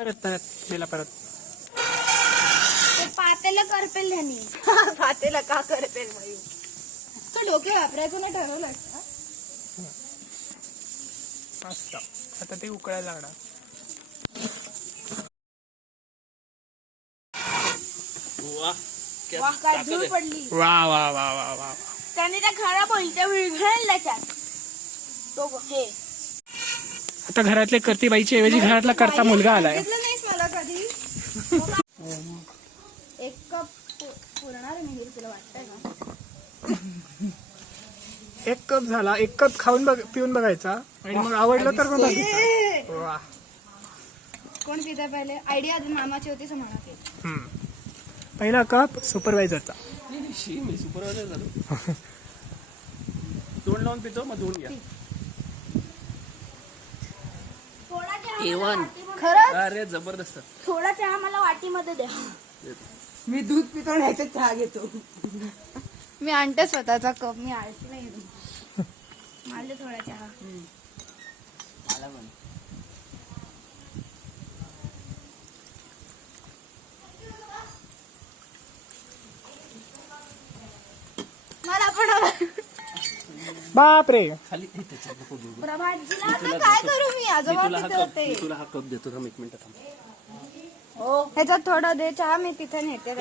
परत दिला परत पातेला करपेल ह्यानी. पातेला का करपेल मयू? तो डोके वापरायचं नाही ठरवलं का? मस्त. आता ते उकळायला लागणार. वाह काय धूळ पडली. वा वा वा वा वा. त्याने त्या खराब होईल त्या विरघळेल त्याच्यात. तो हे आता घरातले करती बाईची ऐवजी घरातला करता मुलगा आलाय. सांगितलं नाहीस मला कधी. एक कप पुरणार आहे मी तुला वाटतंय का? 1 कप झाला. 1 कप खाऊन पिऊन बघायचा आणि मग आवडलं तर मग बाकीचं. वा. कोण पिता पहिले? आयडिया मामाची होती म्हणा ते. पहिला कप सुपरवायझरचा. मी सुपरवायझर झालो. तोंड लावून पितो मग धुवून घ्या. खरंच अरे जबरदस्त. थोडा चहा मला वाटीमध्ये द्या. मी दूध पितो आणि ह्याच्यात चहा घेतो. मी आणते स्वतःचा कप. मी आळशी नाही मला थोडा चहा. मला पण. मला पण बापरे. खाली त्याच्यात नको देऊ. प्रभातजीला आता काय करू मी? आजोबा तिथे होते. तुला हा कप देतो थांब 1 मिनिट थांब. ह्याच्यात थोडं दे चहा. मी तिथे नेते.